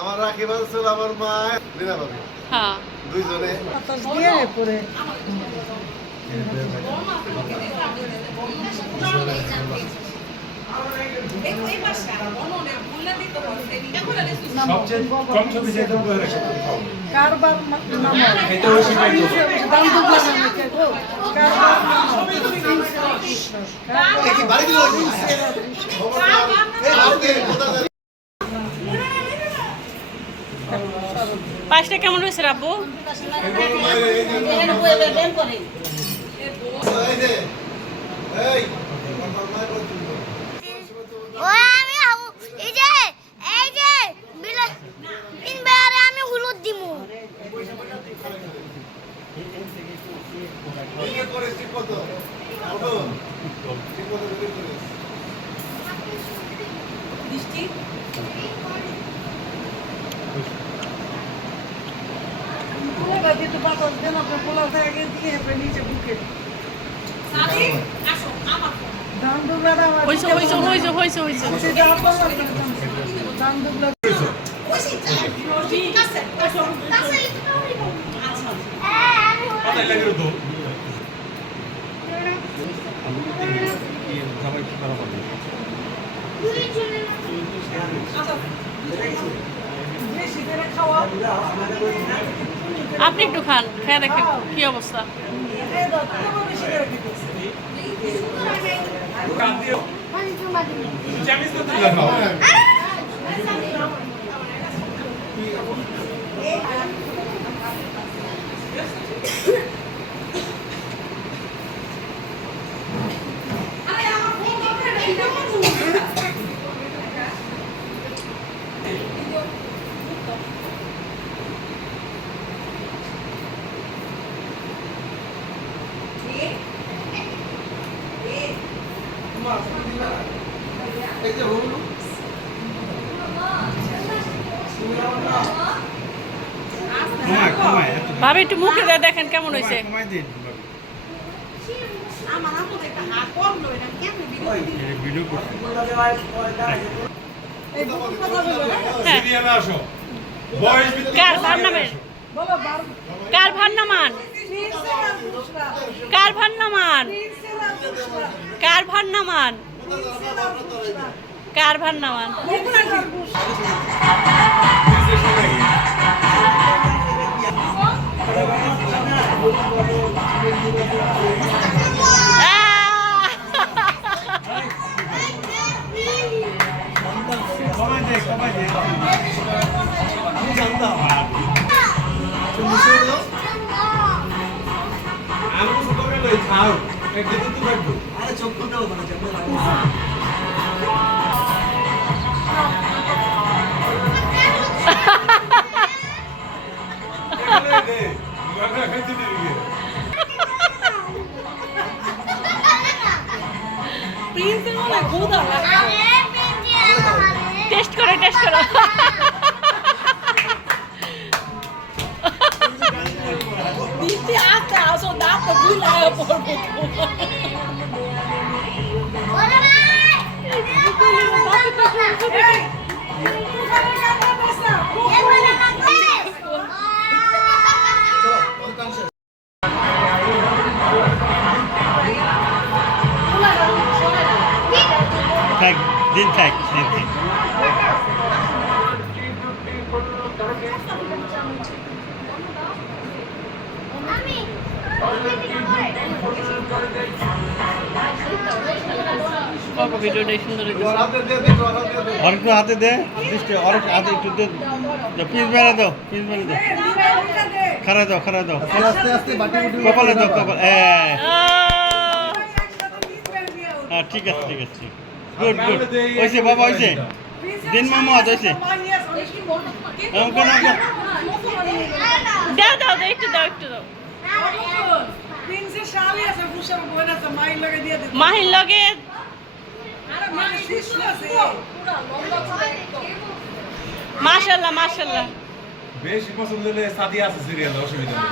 আমার রাকিব আনছিল আমার মা লীনা ভাবি হ্যাঁ দুইজনে সবচেয়ে কম ছবি যেতে হবে কারবার নাম এটা ওই শিখাই দেখি বাড়ি দিল এই ভাবতে কথা পাঁচটা কেমন হয়েছে রাব্বু? আপনি একটু খান, খেয়ে দেখেন কি অবস্থা। ভাবি একটু মুখে দিয়ে দেখেন কেমন হয়েছে। কার ভার নামেন, কার ভার নামান, কার ভার নামান, কার ভার নামান, কার ভার নামান। টেস্ট করো, টেস্ট করো। দিন থাক দিন ভিডিওটাই সুন্দর একটু হাতে দে, হাতে একটু দে, পিস মেরে দাও, পিস মেরে দাও, খারা দাও, খারা দাও, কপালে দাও, কপাল। হ্যাঁ ঠিক আছে, ঠিক আছে, গুড গুড, হয়েছে বাবা, হয়েছে। দিন মোহাম্মদ হয়েছে। দাও দাও দাও, একটু দাও, একটু দাও। মাহির লগে মাশাআল্লাহ মাশাআল্লাহ। বেশি পছন্দ হলে সাদিয়া আছে সিরিয়াল, অসুবিধা নেই।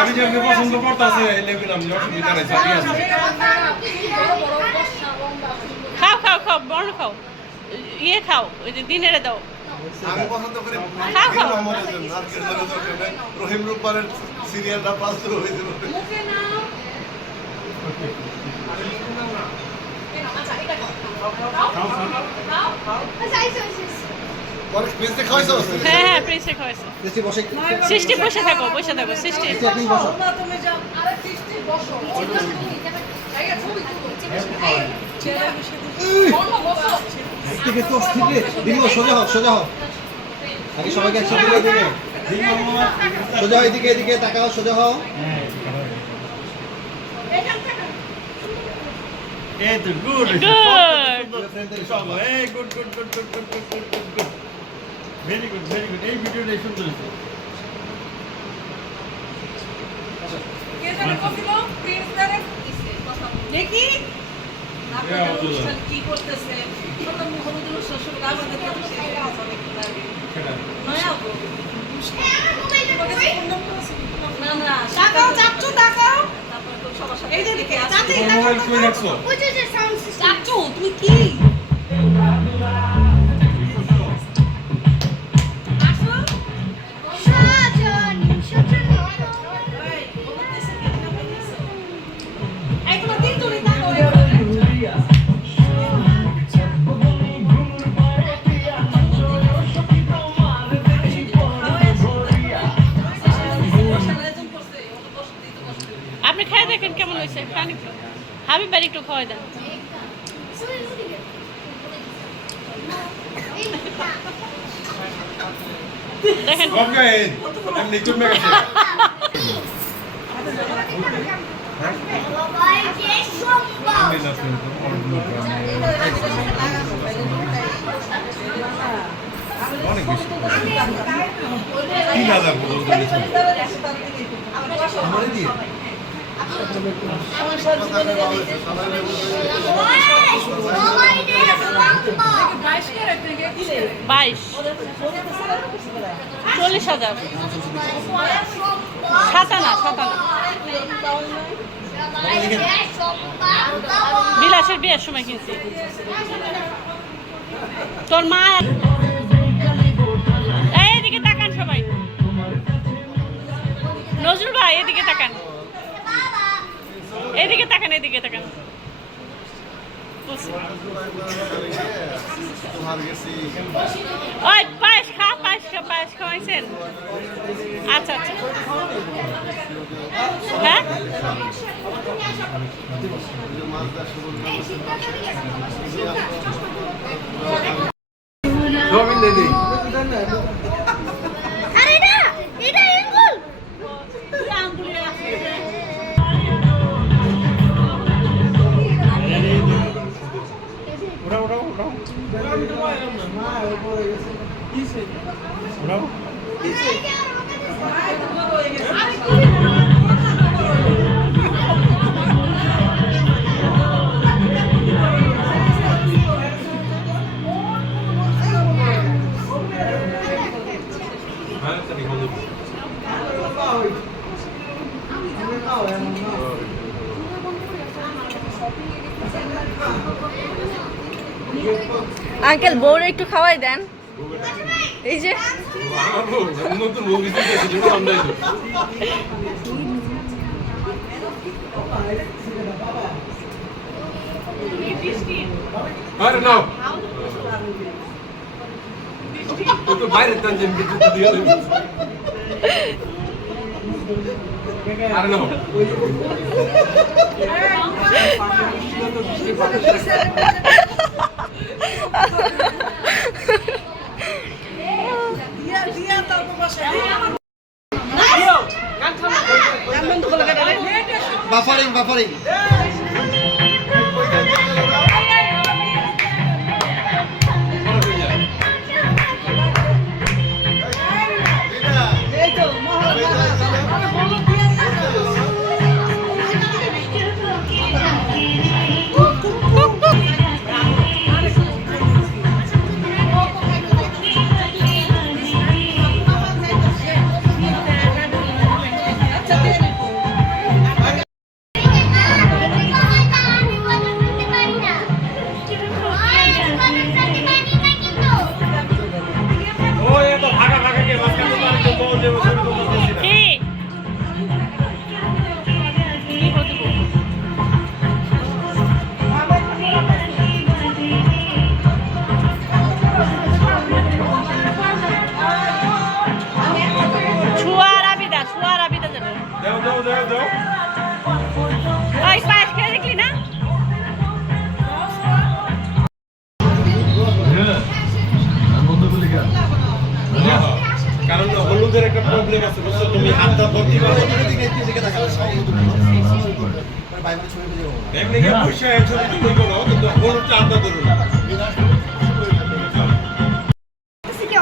আমি যেমনি পছন্দ করতেছে লেগুন আমি অসুবিধা নেই, সাদিয়া আছে। খাও খাও খাও, বর্ণ খাও। ইয়ে খাও, ওই যে দিনের দাও। আমি পছন্দ করি খাও, খাও। মোহাম্মদের জন্য আজকের জন্য দরকার রহিম রূপবারের সিরিয়ালটা পাস শুরু হয়েছে পরে পেস্টে খাওয়াইছো হ্যাঁ হ্যাঁ প্রিন্সে খাওয়াইছে। বেশি বসে সৃষ্টি বসে থাকো সৃষ্টি। তুমি যাও আরে সৃষ্টি বসো থেকে তো ঠিক দিদি সোজা হও আগে সবাইকে একসাথে দিয়ে দেবে সোজা হও এদিকে তাকাও সোজা হও এই তো গুড Good. এই গুড ভেরি গুড এই ভিডিওটা সুন্দর হয়েছে কে জানে কইলো প্রিন্স দারে দেখি আপনার অনুষ্ঠান কি করতেছে ছোট মুহূর্তের শ্বশুর আমাদের কত শেষ আছে দেখতে লাগে নয়া আপু না তাকাও চাচ্চু তাকাও তারপর তো সবার সাথে এই যে দেখে চাচি মোবাইল কই রাখছো? চাচ্চু তুমি কি এই তোমার তিন তুলি তাকাও আপনি খেয়ে দেখেন কেমন হয়েছে, পানি হাবিব বাড়ি একটু খাওয়াই দেন। দেখেন ওকে এমনি কমে গেছে আমি না শুনি তো অনেক বেশি 3000 পর্যন্ত গেছে আমারে দিয়ে বাইশ 40,000 সাতানা বিলাসের বিয়ের সময় কিনছি। তোর মা এদিকে তাকান সবাই, নজরুল ভাই এদিকে তাকান। বলছি। ওই পায়েস খাওয়াইছেন? আচ্ছা হ্যাঁ জমিন দে দে আঙ্কেল বউরে একটু খাওয়াই দেন। এই যে নতুন মুভি দেখেছি যেটা আমরা আরে নাও তো বাইরে টানছেন কিছু দিয়ে দেবেন আরে নাও দিয়া তো বসে বাফারিং হলুদের একটা প্রবলেম আছে বুঝছো, তুমি হাতটা ভর্তি করো এদিকে তাকাও ভাই মানে ছবি বুঝে যাবো এমনি কি বসে ছবি তুমি করো, কিন্তু হলুদটা হাতটা ধরো না।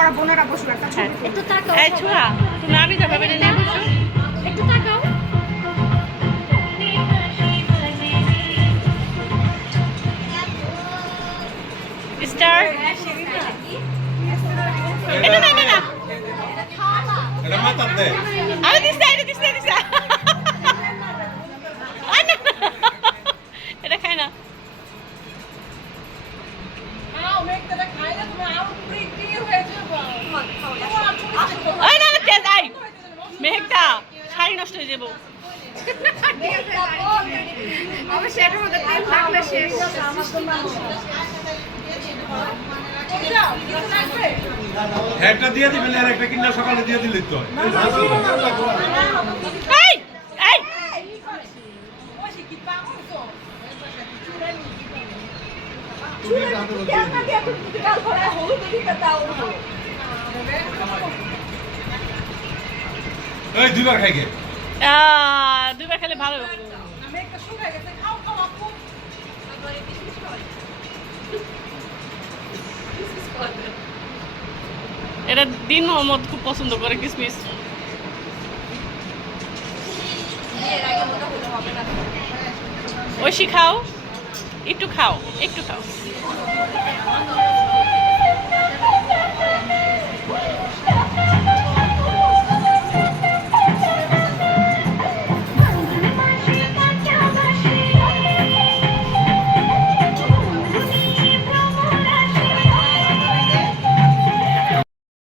ওরা বোনেরা বসবে একটা ছবি একটু তাকাও এই ছোড়া তুমি আমি যাবে বলে নিয়ে বসো একটু তাকাও স্টার এটা না না না এটা মাথার দে। আরে দিছে এটা খাই না আও মেঘটা খাইলে তুমি আউ প্রিটি হয়ে যাবে ওই না তেজ আই মেঘটা শাড়ি নষ্ট হয়ে যাবো অবশ্যই এটার মধ্যে তেল থাকলে শেষ একটা দিয়ে দিবেন আর একটা কিনা সকালে দিয়ে দিলেই তো হয়। এই এই এই দুইবার খাই গে। দুইবার খেলে ভালো মেঘটা শুকায় গেছে খাও খাও আপু এটা দিন মোহাম্মদ খুব পছন্দ করে কিসমিস ঐশী খাও একটু খাও একটু খাও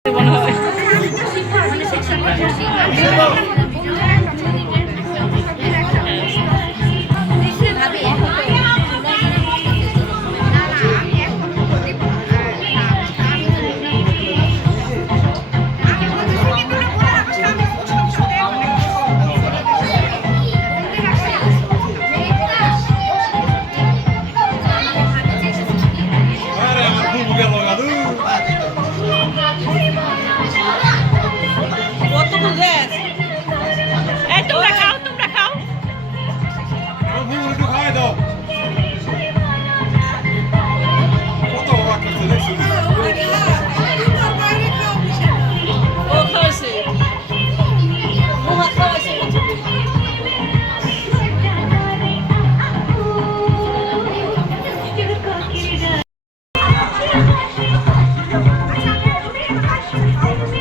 মনে হবে আরে আমার খুব গেল গাদু। এই তোমরা খাও তোমরা খাও আমার বউ একটু খাওয়াই দাও। কত বড় একটা ছেলে ছিল। ও খাওয়াছে মোহা খাওয়াছে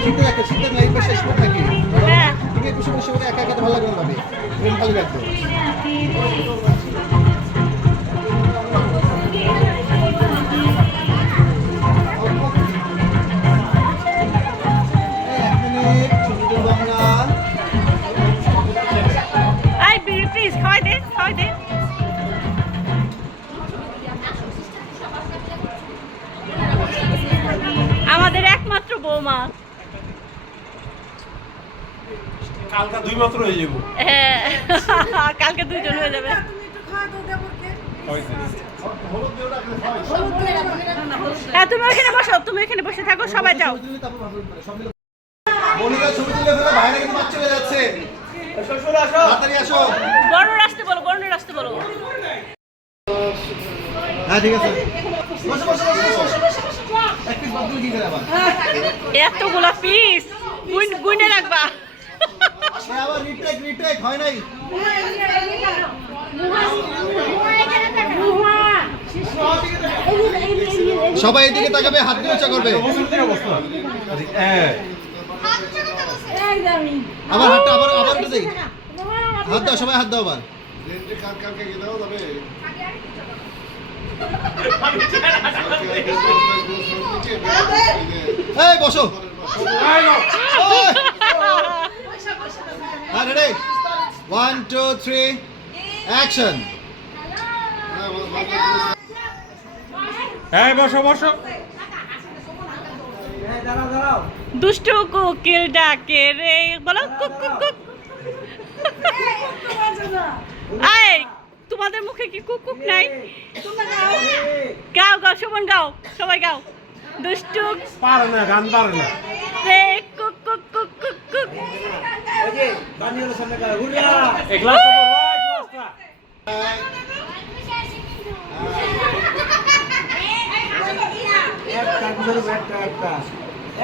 শীতে একটা শীতে না এই পাশে আসবে নাকি হ্যাঁ তুমি বসে বসে করে একা একা তো ভালো লাগবে না ভাবি ফ্রেন্ড ভালো লাগবে এই বিড়ি প্লিজ খাওয়াই দে খাওয়াই দে আমাদের একমাত্র বৌমা কালকা দুই মাত্র হয়ে যাবো। হ্যাঁ কালকে দুইজন হয়ে যাবে হ্যাঁ তুমি ওখানে বসো তুমি ওখানে বসে থাকো সবাই যাও বন্ধুরা ছবি তুলে ফেলে বাইরে কিন্তু বাচ্চা চলে যাচ্ছে তাড়াতাড়ি আসো বড় আসতে বলো বড় আসতে বলো হ্যাঁ ঠিক আছে বসো বসো বসো বসো এক পিস বাদ দিলে কি করে আবার এতগুলো পিস গুইনে রাখবা সে আবার রিটেক হয় নাই সবাই এদিকে তাকাবে হাত দিয়ে উঁচা করবে হ্যাঁ আবার হাতটা আবার আবার একটু দেই হাত দাও সবাই হাত দাও আবার রেন্টে কার কারকে গিয়ে দাও তবে এই বসো ওই! হ্যাঁ রেডি 1 2 3 অ্যাকশন হ্যাঁ বসো বসো। দুষ্টু কোকিল ডাকে রে বলো কুক কুক কুক এই তোমাদের মুখে কি কুক কুক নাই গাও গাও শোভন গাও সবাই গাও দুষ্টু পারে না গান পারে না রে কুক কুক কুক কুক কুক দানিয়েলের সামনে গায়ে হুররা এক গ্লাস তো করবা এক গ্লাসটা একটা গুছানো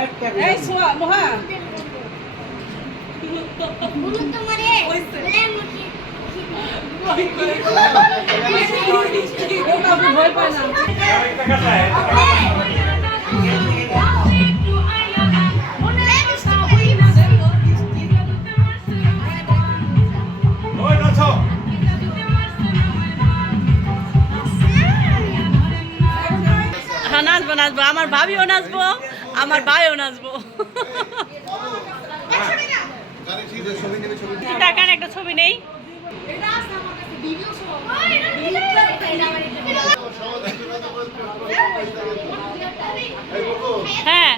একটা এই সোয়া লোহা ভয় পায় না ওই নাচো হ্যাঁ নাচবো নাচবো আমার ভাবিও নাচবো আমার ভাইও নাচবো গাড়ি ঠিক আছে ছবি নেবে ছবি টাকার একটা ছবি নেই হ্যাঁ